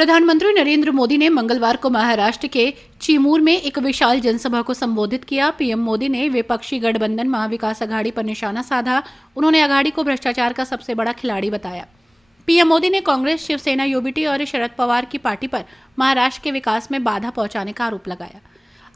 प्रधानमंत्री नरेंद्र मोदी ने मंगलवार को महाराष्ट्र के चिमूर में एक विशाल जनसभा को संबोधित किया। पीएम मोदी ने विपक्षी गठबंधन महाविकास अघाड़ी पर निशाना साधा। उन्होंने अघाड़ी को भ्रष्टाचार का सबसे बड़ा खिलाड़ी बताया। पीएम मोदी ने कांग्रेस, शिवसेना, यूबीटी और शरद पवार की पार्टी पर महाराष्ट्र के विकास में बाधा पहुंचाने का आरोप लगाया।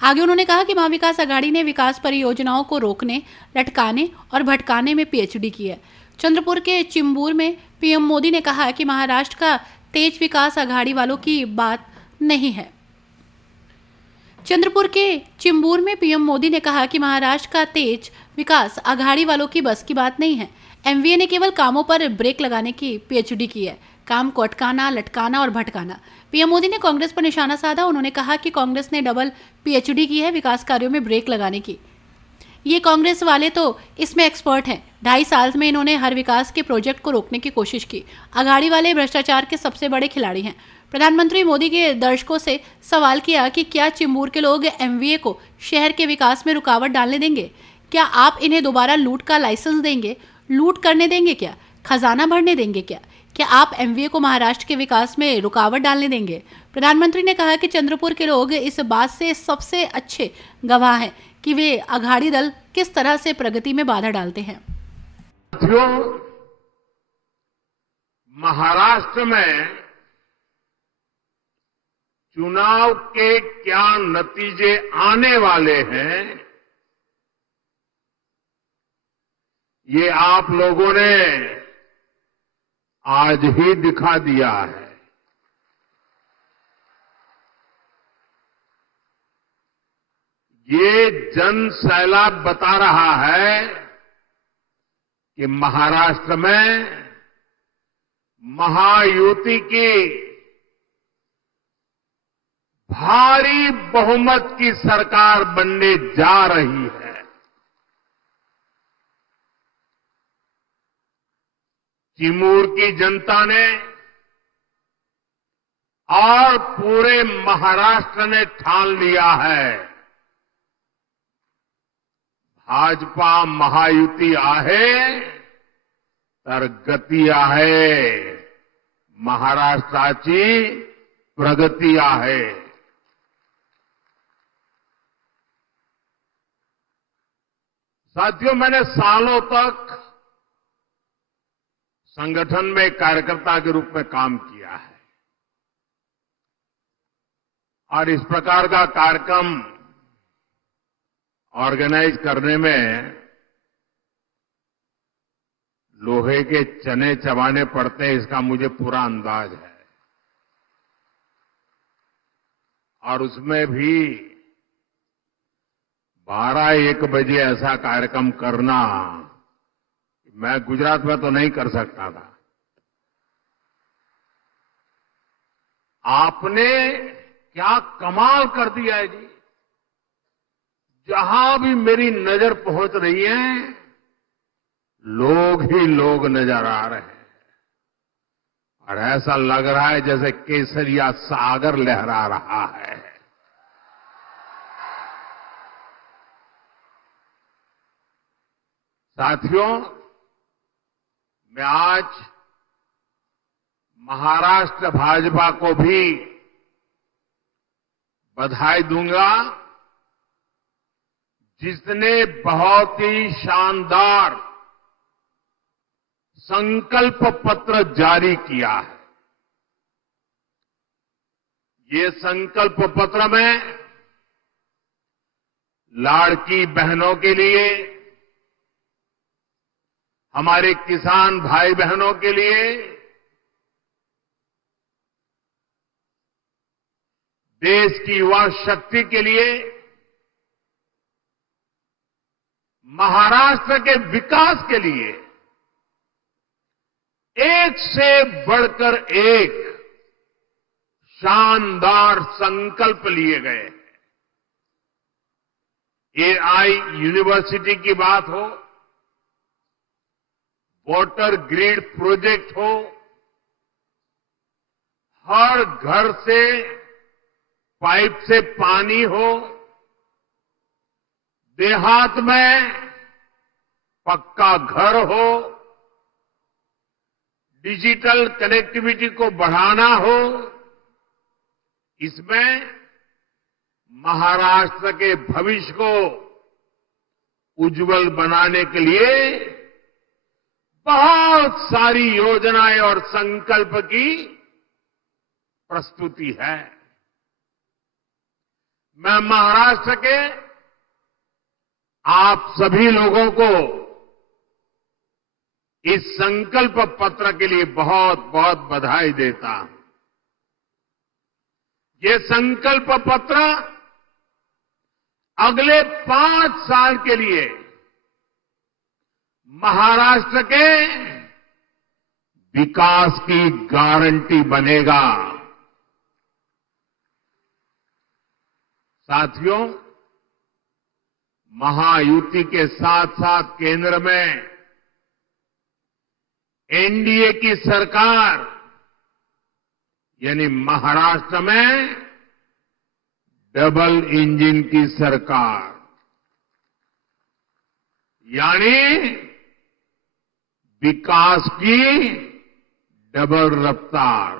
आगे उन्होंने कहा कि महाविकास अघाड़ी ने विकास परियोजनाओं को रोकने, लटकाने और भटकाने में पीएचडी की है। चंद्रपुर के चिंबूर में पीएम मोदी ने कहा कि महाराष्ट्र का तेज विकास अघाड़ी वालों की बात नहीं है। चंद्रपुर के चिंबूर में पीएम मोदी ने कहा कि महाराष्ट्र का तेज विकास अघाड़ी वालों की बस की बात नहीं है। एमवीए ने केवल कामों पर ब्रेक लगाने की पीएचडी की है, काम को अटकाना, लटकाना और भटकाना। पीएम मोदी ने कांग्रेस पर निशाना साधा। उन्होंने कहा कि कांग्रेस ने डबल पीएचडी की है विकास कार्यों में ब्रेक लगाने की। ये कांग्रेस वाले तो इसमें एक्सपर्ट हैं। 2.5 साल में इन्होंने हर विकास के प्रोजेक्ट को रोकने की कोशिश की। अघाड़ी वाले भ्रष्टाचार के सबसे बड़े खिलाड़ी हैं। प्रधानमंत्री मोदी के दर्शकों से सवाल किया कि क्या चिंबूर के लोग एमवीए को शहर के विकास में रुकावट डालने देंगे? क्या आप इन्हें दोबारा लूट का लाइसेंस देंगे? लूट करने देंगे क्या? खजाना भरने देंगे क्या? क्या आप एमवीए को महाराष्ट्र के विकास में रुकावट डालने देंगे? प्रधानमंत्री ने कहा कि चंद्रपुर के लोग इस बात से सबसे अच्छे गवाह हैं कि वे अघाड़ी दल किस तरह से प्रगति में बाधा डालते हैं। साथियों, महाराष्ट्र में चुनाव के क्या नतीजे आने वाले हैं, ये आप लोगों ने आज ही दिखा दिया है। ये जन सैलाब बता रहा है कि महाराष्ट्र में महायुति की भारी बहुमत की सरकार बनने जा रही है। चिमूर की जनता ने और पूरे महाराष्ट्र ने ठान लिया है, भाजपा महायुती आहे तर गती आहे, महाराष्ट्राची प्रगती आहे। साथियों, मैंने सालों तक संगठन में कार्यकर्ता के रूप में काम किया है और इस प्रकार का कार्यक्रम ऑर्गेनाइज करने में लोहे के चने चबाने पड़ते हैं, इसका मुझे पूरा अंदाज है। और उसमें भी 12-1 बजे ऐसा कार्यक्रम करना, मैं गुजरात में तो नहीं कर सकता था। आपने क्या कमाल कर दिया है जी। जहां भी मेरी नजर पहुंच रही है, लोग ही लोग नजर आ रहे हैं और ऐसा लग रहा है जैसे केसरिया सागर लहरा रहा है। साथियों, मैं आज महाराष्ट्र भाजपा को भी बधाई दूंगा, जिसने बहुत ही शानदार संकल्प पत्र जारी किया है। ये संकल्प पत्र में लाड़की बहनों के लिए, हमारे किसान भाई बहनों के लिए, देश की युवा शक्ति के लिए, महाराष्ट्र के विकास के लिए एक से बढ़कर एक शानदार संकल्प लिए गए। एआई यूनिवर्सिटी की बात हो, वाटर ग्रिड प्रोजेक्ट हो, हर घर से पाइप से पानी हो, देहात में पक्का घर हो, डिजिटल कनेक्टिविटी को बढ़ाना हो, इसमें महाराष्ट्र के भविष्य को उज्जवल बनाने के लिए बहुत सारी योजनाएं और संकल्प की प्रस्तुति है। मैं महाराष्ट्र के आप सभी लोगों को इस संकल्प पत्र के लिए बहुत बहुत बधाई देता हूं। ये संकल्प पत्र अगले 5 साल के लिए महाराष्ट्र के विकास की गारंटी बनेगा। साथियों, महायुति के साथ साथ केंद्र में एनडीए की सरकार यानी महाराष्ट्र में डबल इंजन की सरकार यानी विकास की डबल रफ्तार।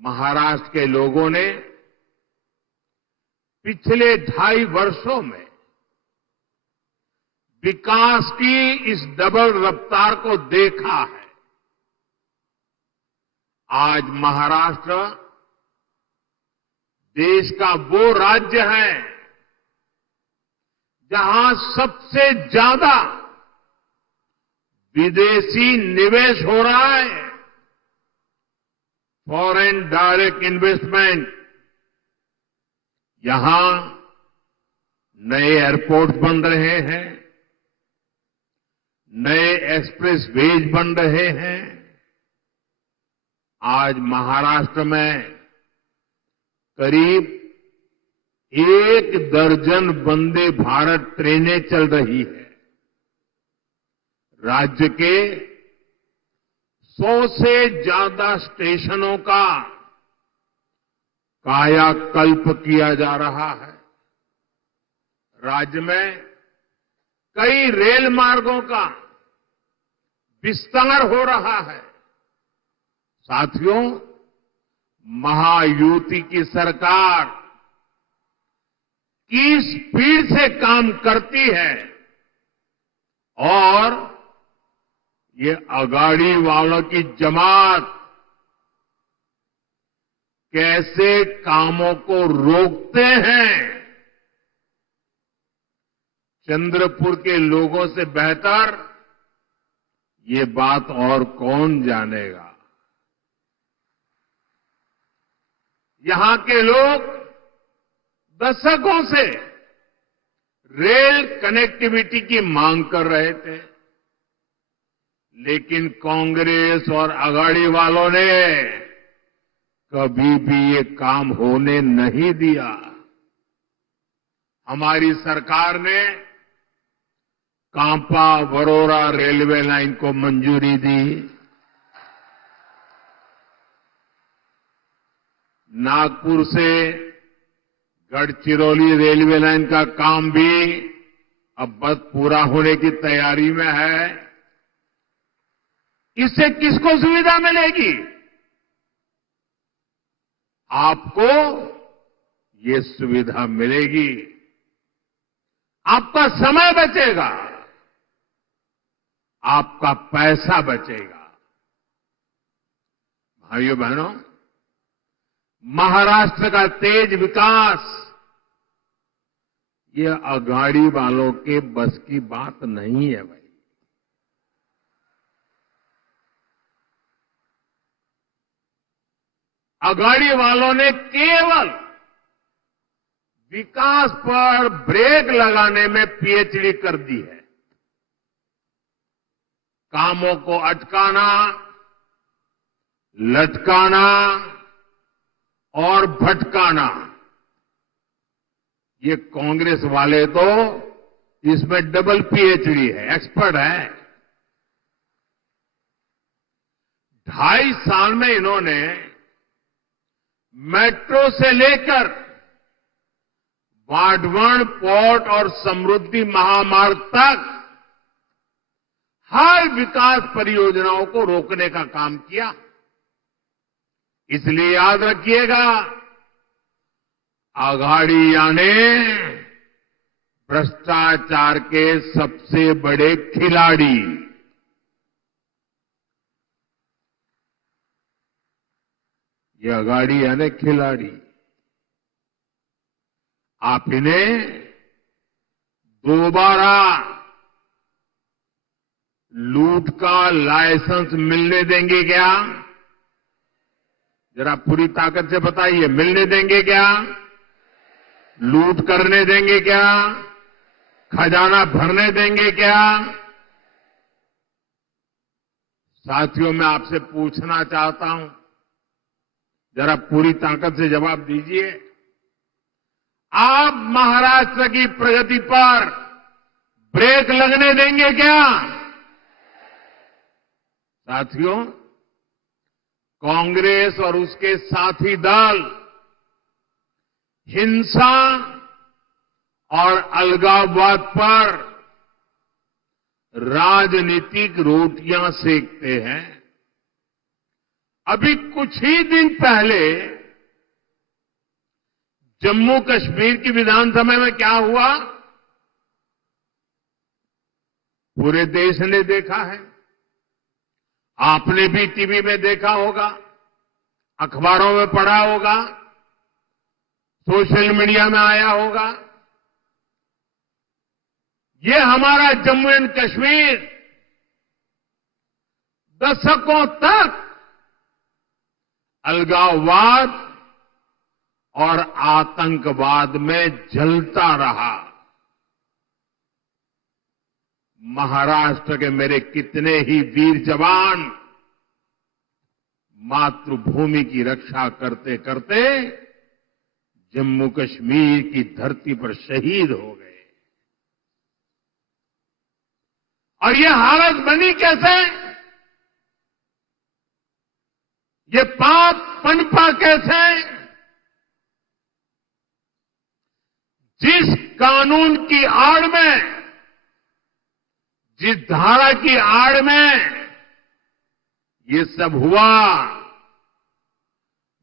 महाराष्ट्र के लोगों ने पिछले 2.5 वर्षों में विकास की इस डबल रफ्तार को देखा है। आज महाराष्ट्र देश का वो राज्य है जहां सबसे ज्यादा विदेशी निवेश हो रहा है। फॉरेन डायरेक्ट इन्वेस्टमेंट, यहां नए एयरपोर्ट बन रहे हैं, नए एक्सप्रेस वेज बन रहे हैं। आज महाराष्ट्र में करीब 1 दर्जन वंदे भारत ट्रेनें चल रही है। राज्य के 100 से ज्यादा स्टेशनों का कायाकल्प किया जा रहा है। राज्य में कई रेल मार्गों का विस्तार हो रहा है। साथियों, महायुति की सरकार किस स्पीड से काम करती है और ये अगाड़ी वालों की जमात कैसे कामों को रोकते हैं, चंद्रपुर के लोगों से बेहतर ये बात और कौन जानेगा। यहां के लोग दशकों से रेल कनेक्टिविटी की मांग कर रहे थे, लेकिन कांग्रेस और अगाड़ी वालों ने कभी भी ये काम होने नहीं दिया। हमारी सरकार ने कांपा वरोरा रेलवे लाइन को मंजूरी दी। नागपुर से गढ़चिरौली रेलवे लाइन का काम भी अब बस पूरा होने की तैयारी में है। इससे किसको सुविधा मिलेगी? आपको ये सुविधा मिलेगी, आपका समय बचेगा, आपका पैसा बचेगा। भाइयों बहनों, महाराष्ट्र का तेज विकास ये अगाड़ी वालों के बस की बात नहीं है भाई। अगाड़ी वालों ने केवल विकास पर ब्रेक लगाने में पीएचडी कर दी है। कामों को अटकाना, लटकाना और भटकाना, ये कांग्रेस वाले तो इसमें डबल पीएचडी है, एक्सपर्ट है। 2.5 साल में इन्होंने मेट्रो से लेकर वाडवण पोर्ट और समृद्धि महामार्ग तक हर विकास परियोजनाओं को रोकने का काम किया। इसलिए याद रखिएगा, आघाड़ी यानी भ्रष्टाचार के सबसे बड़े खिलाड़ी। ये आघाड़ी यानी खिलाड़ी। आप इन्हें दोबारा लूट का लाइसेंस मिलने देंगे क्या? जरा पूरी ताकत से बताइए, मिलने देंगे क्या? लूट करने देंगे क्या? खजाना भरने देंगे क्या? साथियों, मैं आपसे पूछना चाहता हूं, जरा पूरी ताकत से जवाब दीजिए। आप महाराष्ट्र की प्रगति पर ब्रेक लगने देंगे क्या? साथियों, कांग्रेस और उसके साथी दल हिंसा और अलगाववाद पर राजनीतिक रोटियां सेकते हैं। अभी कुछ ही दिन पहले जम्मू कश्मीर की विधानसभा में क्या हुआ, पूरे देश ने देखा है। आपने भी टीवी में देखा होगा, अखबारों में पढ़ा होगा, सोशल मीडिया में आया होगा। ये हमारा जम्मू एंड कश्मीर दशकों तक अलगाववाद और आतंकवाद में जलता रहा। महाराष्ट्र के मेरे कितने ही वीर जवान मातृभूमि की रक्षा करते करते जम्मू कश्मीर की धरती पर शहीद हो गए। और ये हालत बनी कैसे? ये पाप पनपा कैसे? जिस कानून की आड़ में, जिस धारा की आड़ में ये सब हुआ,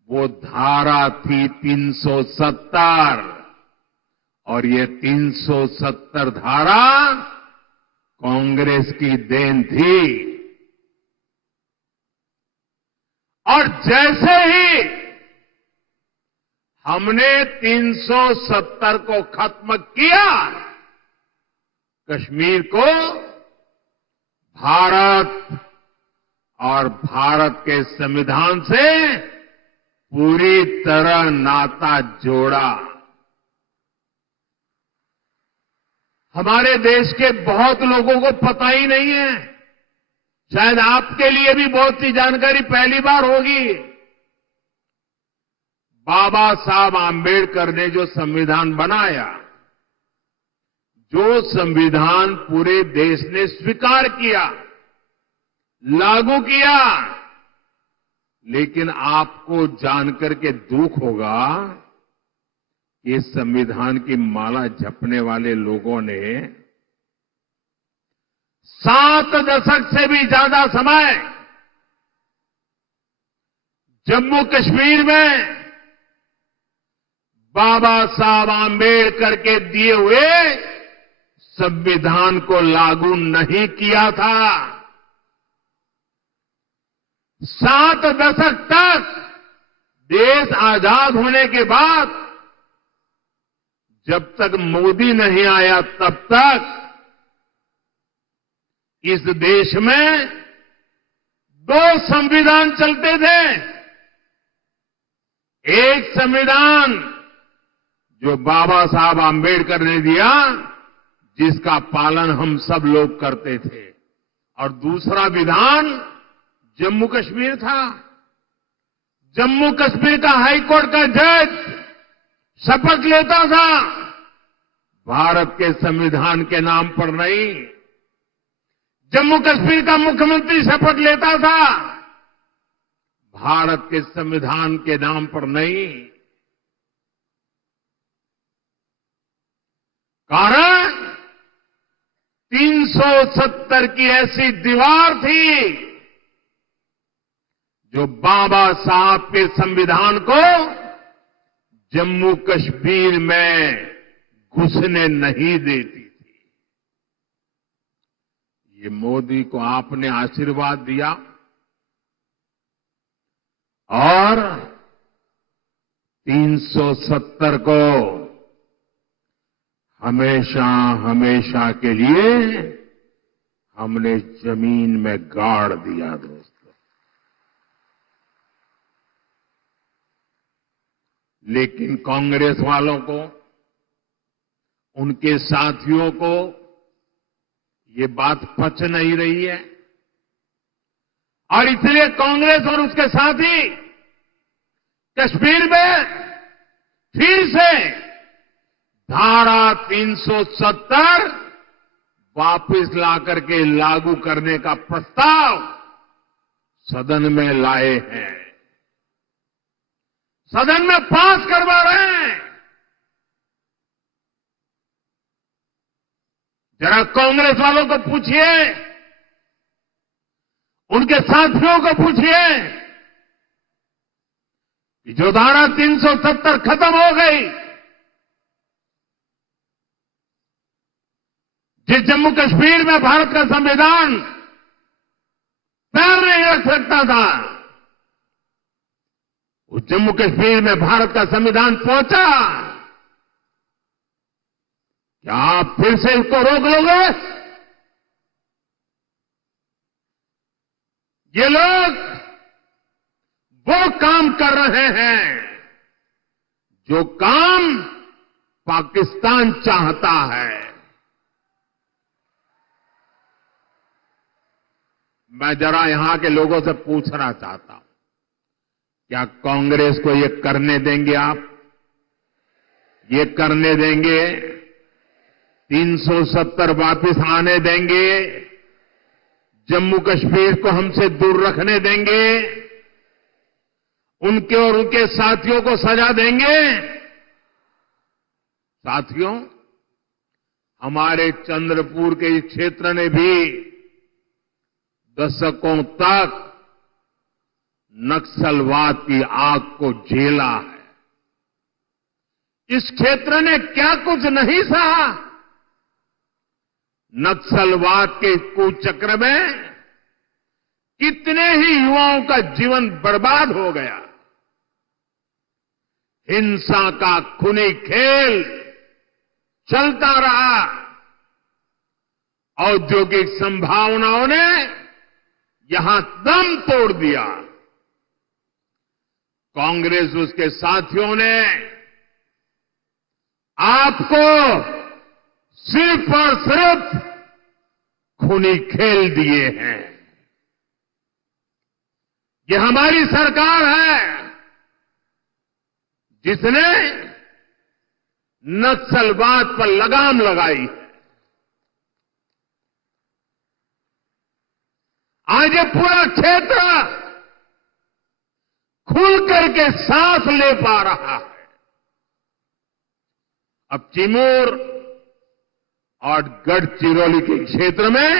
वो धारा थी 370, और ये 370 धारा कांग्रेस की देन थी। और जैसे ही हमने 370 को खत्म किया, कश्मीर को भारत और भारत के संविधान से पूरी तरह नाता जोड़ा। हमारे देश के बहुत लोगों को पता ही नहीं है, शायद आपके लिए भी बहुत सी जानकारी पहली बार होगी। बाबा साहब आंबेडकर ने जो संविधान बनाया, जो संविधान पूरे देश ने स्वीकार किया, लागू किया, लेकिन आपको जानकर के दुख होगा, इस संविधान की माला जपने वाले लोगों ने 7 दशक से भी ज्यादा समय जम्मू कश्मीर में बाबा साहब आंबेडकर के दिए हुए संविधान को लागू नहीं किया था। 7 दशक तक देश आजाद होने के बाद जब तक मोदी नहीं आया, तब तक इस देश में 2 संविधान चलते थे। एक संविधान जो बाबा साहब आंबेडकर ने दिया, जिसका पालन हम सब लोग करते थे, और दूसरा विधान जम्मू कश्मीर था। जम्मू कश्मीर का हाईकोर्ट का जज शपथ लेता था, भारत के संविधान के नाम पर नहीं। जम्मू कश्मीर का मुख्यमंत्री शपथ लेता था, भारत के संविधान के नाम पर नहीं। कारण 370 की ऐसी दीवार थी जो बाबा साहब के संविधान को जम्मू कश्मीर में घुसने नहीं देती थी। ये मोदी को आपने आशीर्वाद दिया और 370 को हमेशा हमेशा के लिए हमने जमीन में गाड़ दिया दोस्तों। लेकिन कांग्रेस वालों को, उनके साथियों को ये बात पच नहीं रही है और इसलिए कांग्रेस और उसके साथी कश्मीर में फिर से धारा 370 वापस लाकर के लागू करने का प्रस्ताव सदन में लाए हैं, सदन में पास करवा रहे हैं। जरा कांग्रेस वालों को पूछिए, उनके साथियों को पूछिए कि जो धारा 370 खत्म हो गई, जिस जम्मू कश्मीर में भारत का संविधान पैर नहीं रख सकता था, उस जम्मू कश्मीर में भारत का संविधान पहुंचा। क्या आप फिर से इसको रोक लोगे? ये लोग वो काम कर रहे हैं जो काम पाकिस्तान चाहता है। मैं जरा यहां के लोगों से पूछना चाहता हूं, क्या कांग्रेस को ये करने देंगे आप? ये करने देंगे? 370 वापस आने देंगे? जम्मू कश्मीर को हमसे दूर रखने देंगे? उनके और उनके साथियों को सजा देंगे? साथियों, हमारे चंद्रपुर के इस क्षेत्र ने भी दशकों तक नक्सलवाद की आग को झेला है। इस क्षेत्र ने क्या कुछ नहीं सहा। नक्सलवाद के कुचक्र में कितने ही युवाओं का जीवन बर्बाद हो गया। हिंसा का खूनी खेल चलता रहा। औद्योगिक संभावनाओं ने यहां दम तोड़ दिया। कांग्रेस उसके साथियों ने आपको सिर्फ और सिर्फ खूनी खेल दिए हैं। ये हमारी सरकार है जिसने नक्सलवाद पर लगाम लगाई है। आज ये पूरा क्षेत्र खुल करके सांस ले पा रहा है। अब चिमूर और गढ़चिरौली के क्षेत्र में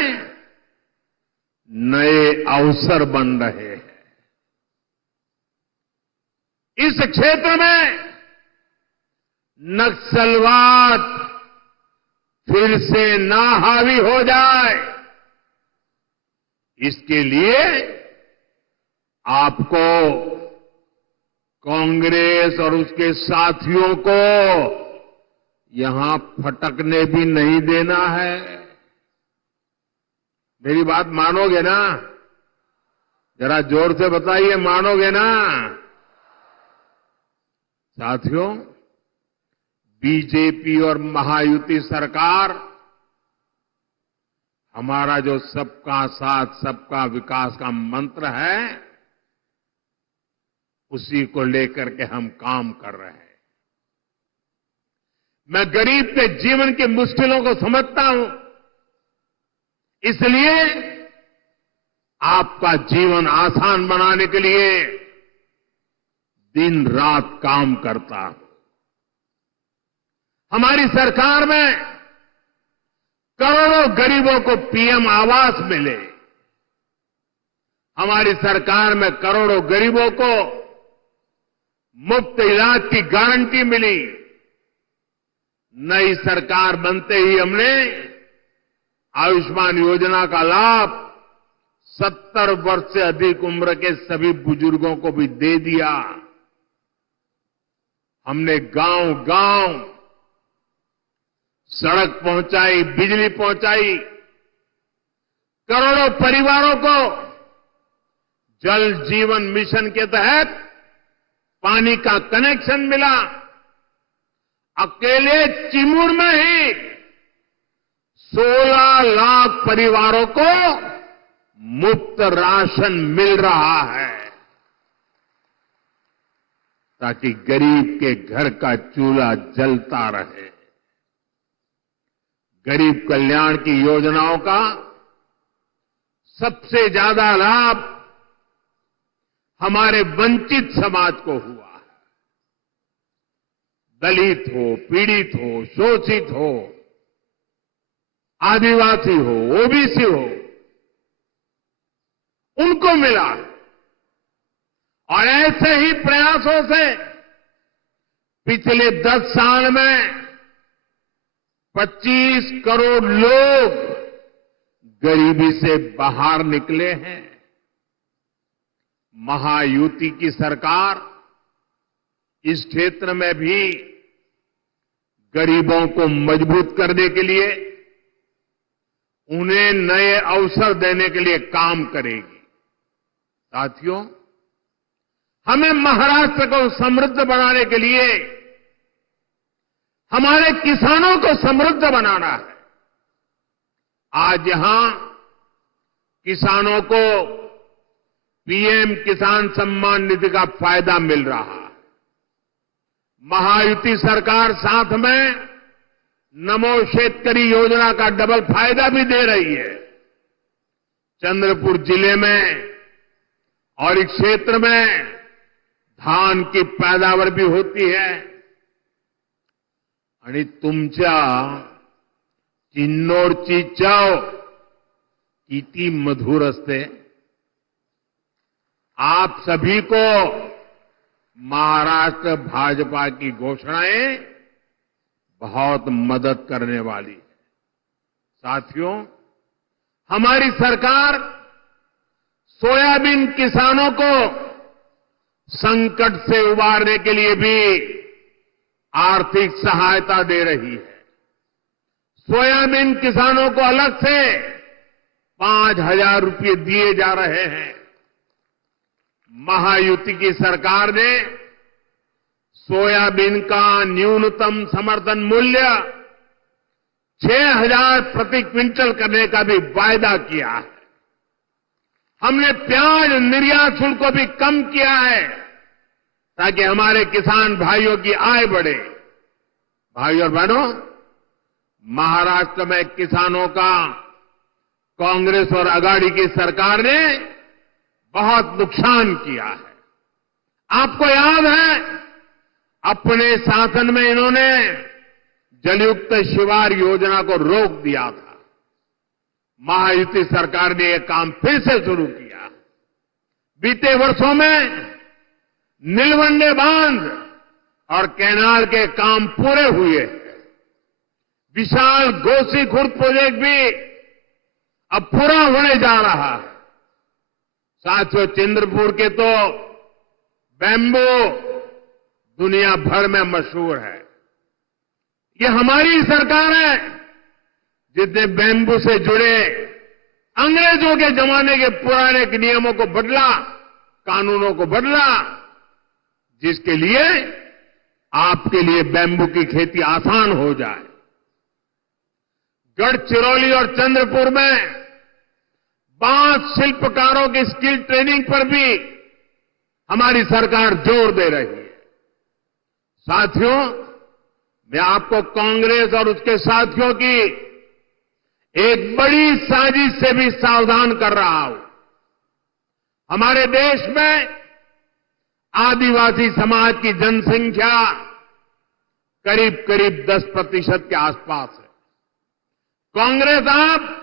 नए अवसर बन रहे हैं। इस क्षेत्र में नक्सलवाद फिर से ना हावी हो जाए, इसके लिए आपको कांग्रेस और उसके साथियों को यहां फटकने भी नहीं देना है। मेरी बात मानोगे ना? जरा जोर से बताइए, मानोगे ना? साथियों, बीजेपी और महायुति सरकार हमारा जो सबका साथ सबका विकास का मंत्र है, उसी को लेकर के हम काम कर रहे हैं। मैं गरीब के जीवन की मुश्किलों को समझता हूं, इसलिए आपका जीवन आसान बनाने के लिए दिन रात काम करता हूं। हमारी सरकार में करोड़ों गरीबों को पीएम आवास मिले। हमारी सरकार में करोड़ों गरीबों को मुफ्त इलाज की गारंटी मिली। नई सरकार बनते ही हमने आयुष्मान योजना का लाभ 70 वर्ष से अधिक उम्र के सभी बुजुर्गों को भी दे दिया। हमने गांव-गांव सड़क पहुंचाई, बिजली पहुंचाई, करोड़ों परिवारों को जल जीवन मिशन के तहत पानी का कनेक्शन मिला। अकेले चिमूर में ही 16 लाख परिवारों को मुफ्त राशन मिल रहा है, ताकि गरीब के घर का चूल्हा जलता रहे। गरीब कल्याण की योजनाओं का सबसे ज्यादा लाभ हमारे वंचित समाज को हुआ है। दलित हो, पीड़ित हो, शोषित हो, आदिवासी हो, ओबीसी हो, उनको मिला। और ऐसे ही प्रयासों से पिछले 10 साल में 25 करोड़ लोग गरीबी से बाहर निकले हैं। महायुति की सरकार इस क्षेत्र में भी गरीबों को मजबूत करने के लिए, उन्हें नए अवसर देने के लिए काम करेगी। साथियों, हमें महाराष्ट्र को समृद्ध बनाने के लिए हमारे किसानों को समृद्ध बनाना है। आज यहां किसानों को पीएम किसान सम्मान निधि का फायदा मिल रहा है। महायुति सरकार साथ में नमो शेतकरी योजना का डबल फायदा भी दे रही है। चंद्रपुर जिले में और इस क्षेत्र में धान की पैदावार भी होती है। आणि तुमच्या चिन्नोरची चव किती मधुर असते। आप सभी को महाराष्ट्र भाजपा की घोषणाएं बहुत मदद करने वाली है। साथियों, हमारी सरकार सोयाबीन किसानों को संकट से उबारने के लिए भी आर्थिक सहायता दे रही है। सोयाबीन किसानों को अलग से 5,000 रुपये दिए जा रहे हैं। महायुति की सरकार ने सोयाबीन का न्यूनतम समर्थन मूल्य 6,000 प्रति क्विंटल करने का भी वायदा किया है। हमने प्याज निर्यात शुल्क को भी कम किया है, ताकि हमारे किसान भाइयों की आय बढ़े। भाइयों और बहनों, महाराष्ट्र में किसानों का कांग्रेस और अघाड़ी की सरकार ने बहुत नुकसान किया है। आपको याद है, अपने शासन में इन्होंने जलयुक्त शिवार योजना को रोक दिया था। महायुति सरकार ने यह काम फिर से शुरू किया। बीते वर्षों में नीलवंडे बांध और कैनाल के काम पूरे हुए। विशाल गोसीखुर्द प्रोजेक्ट भी अब पूरा होने जा रहा है। साथियों, चंद्रपुर के तो बैम्बू दुनिया भर में मशहूर है। ये हमारी सरकार है जिसने बैम्बू से जुड़े अंग्रेजों के जमाने के पुराने नियमों को बदला, कानूनों को बदला, जिसके लिए आपके लिए बैम्बू की खेती आसान हो जाए। गढ़चिरौली और चंद्रपुर में बांस शिल्पकारों की स्किल ट्रेनिंग पर भी हमारी सरकार जोर दे रही है। साथियों, मैं आपको कांग्रेस और उसके साथियों की एक बड़ी साजिश से भी सावधान कर रहा हूं। हमारे देश में आदिवासी समाज की जनसंख्या करीब करीब 10% के आसपास है। कांग्रेस आप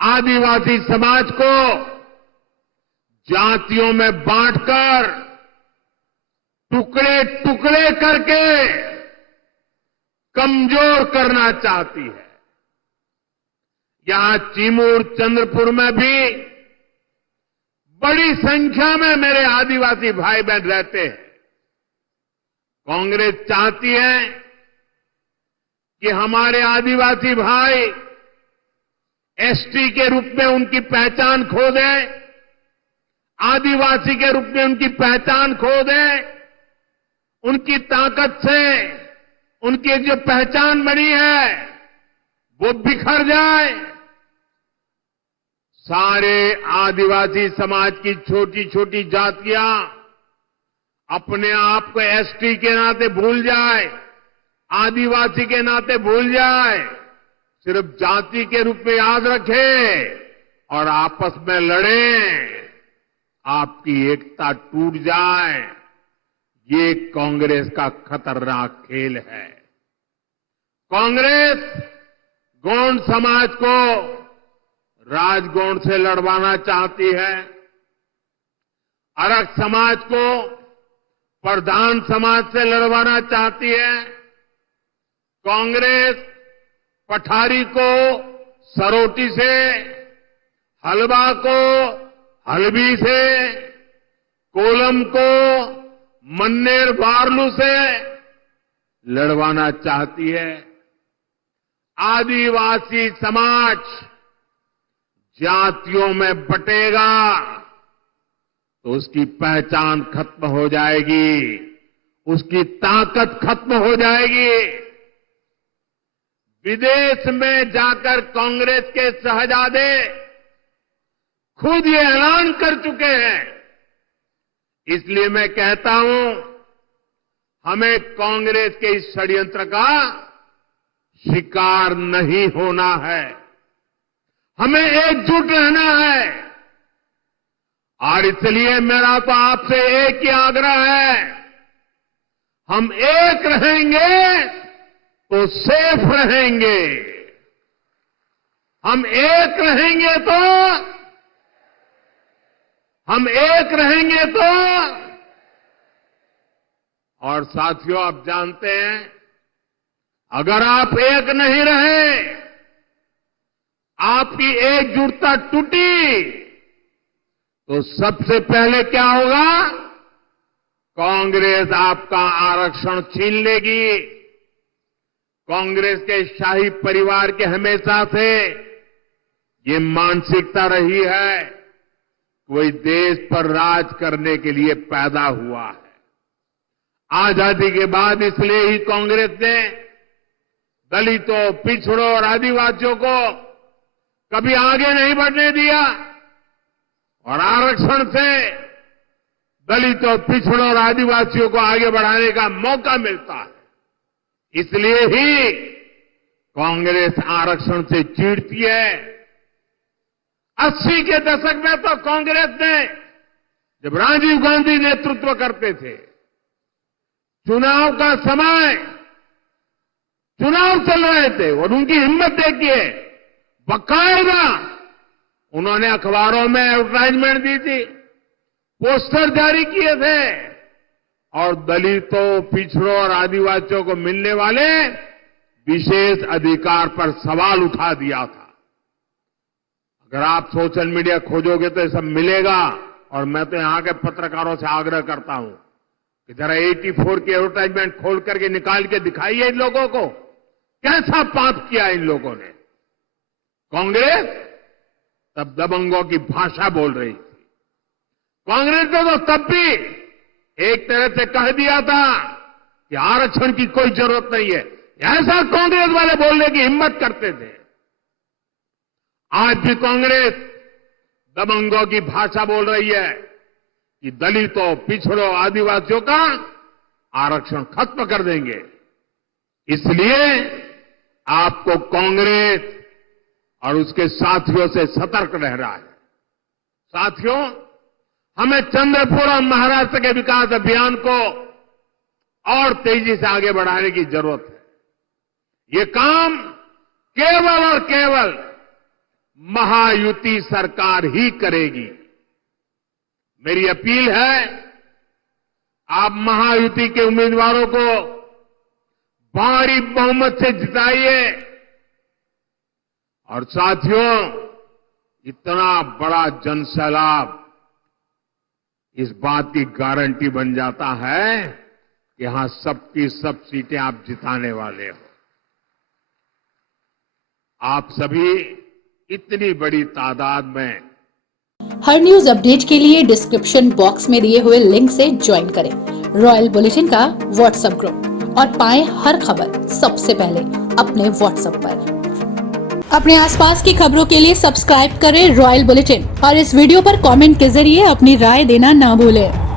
आदिवासी समाज को जातियों में बांटकर टुकड़े टुकड़े करके कमजोर करना चाहती है। यहां चिमूर चंद्रपुर में भी बड़ी संख्या में मेरे आदिवासी भाई बहन रहते हैं। कांग्रेस चाहती है कि हमारे आदिवासी भाई एसटी के रूप में उनकी पहचान खो दें, आदिवासी के रूप में उनकी पहचान खो दें, उनकी ताकत से उनकी जो पहचान बनी है वो बिखर जाए। सारे आदिवासी समाज की छोटी छोटी जातियां अपने आप को एसटी के नाते भूल जाए, आदिवासी के नाते भूल जाए, सिर्फ जाति के रूप में याद रखें और आपस में लड़ें, आपकी एकता टूट जाए। ये कांग्रेस का खतरनाक खेल है। कांग्रेस गौंड समाज को राजगौंड से लड़वाना चाहती है, अरग समाज को प्रधान समाज से लड़वाना चाहती है, कांग्रेस पठारी को सरोटी से, हलवा को हलबी से, कोलम को मन्नेर वारलू से लड़वाना चाहती है। आदिवासी समाज जातियों में बटेगा तो उसकी पहचान खत्म हो जाएगी, उसकी ताकत खत्म हो जाएगी। विदेश में जाकर कांग्रेस के शहजादे खुद ये ऐलान कर चुके हैं। इसलिए मैं कहता हूं, हमें कांग्रेस के इस षड्यंत्र का शिकार नहीं होना है, हमें एकजुट रहना है। और इसलिए मेरा तो आपसे एक ही आग्रह है, हम एक रहेंगे तो सेफ रहेंगे, हम एक रहेंगे तो और साथियों, आप जानते हैं, अगर आप एक नहीं रहे, आपकी एकजुटता टूटी, तो सबसे पहले क्या होगा? कांग्रेस आपका आरक्षण छीन लेगी। कांग्रेस के शाही परिवार के हमेशा से ये मानसिकता रही है, कोई देश पर राज करने के लिए पैदा हुआ है। आजादी के बाद इसलिए ही कांग्रेस ने दलितों, पिछड़ों और आदिवासियों को कभी आगे नहीं बढ़ने दिया और आरक्षण से दलितों, पिछड़ों और आदिवासियों को आगे बढ़ाने का मौका मिलता है। इसलिए ही कांग्रेस आरक्षण से चिढ़ती है। 80 के दशक में तो कांग्रेस ने, जब राजीव गांधी नेतृत्व करते थे, चुनाव का समय, चुनाव चल रहे थे और उनकी हिम्मत देखिए, बाकायदा उन्होंने अखबारों में एडवर्टाइजमेंट दी थी, पोस्टर जारी किए थे और दलितों, पिछड़ों और आदिवासियों को मिलने वाले विशेष अधिकार पर सवाल उठा दिया था। अगर आप सोशल मीडिया खोजोगे तो ये सब मिलेगा। और मैं तो यहां के पत्रकारों से आग्रह करता हूं कि जरा 84 की एडवर्टाइजमेंट खोल करके निकाल के दिखाइए इन लोगों को, कैसा पाप किया इन लोगों ने। कांग्रेस तब दबंगों की भाषा बोल रही थी। कांग्रेस ने तो तब भी एक तरह से कह दिया था कि आरक्षण की कोई जरूरत नहीं है। ऐसा कांग्रेस वाले बोलने की हिम्मत करते थे। आज भी कांग्रेस दबंगों की भाषा बोल रही है कि दलितों, पिछड़ों, आदिवासियों का आरक्षण खत्म कर देंगे। इसलिए आपको कांग्रेस और उसके साथियों से सतर्क रहना है। साथियों, हमें चंद्रपुर और महाराष्ट्र के विकास अभियान को और तेजी से आगे बढ़ाने की जरूरत है। ये काम केवल और केवल महायुति सरकार ही करेगी। मेरी अपील है, आप महायुति के उम्मीदवारों को भारी बहुमत से जिताइए। और साथियों, इतना बड़ा जनसैलाब इस बात की गारंटी बन जाता है कि यहां सबकी सब सीटें आप जिताने वाले हो। आप सभी इतनी बड़ी तादाद में हर न्यूज अपडेट के लिए डिस्क्रिप्शन बॉक्स में दिए हुए लिंक से ज्वाइन करें रॉयल बुलेटिन का व्हाट्सएप ग्रुप और पाएं हर खबर सबसे पहले अपने व्हाट्सएप पर। अपने आसपास की खबरों के लिए सब्सक्राइब करें रॉयल बुलेटिन और इस वीडियो पर कमेंट के जरिए अपनी राय देना ना भूलें।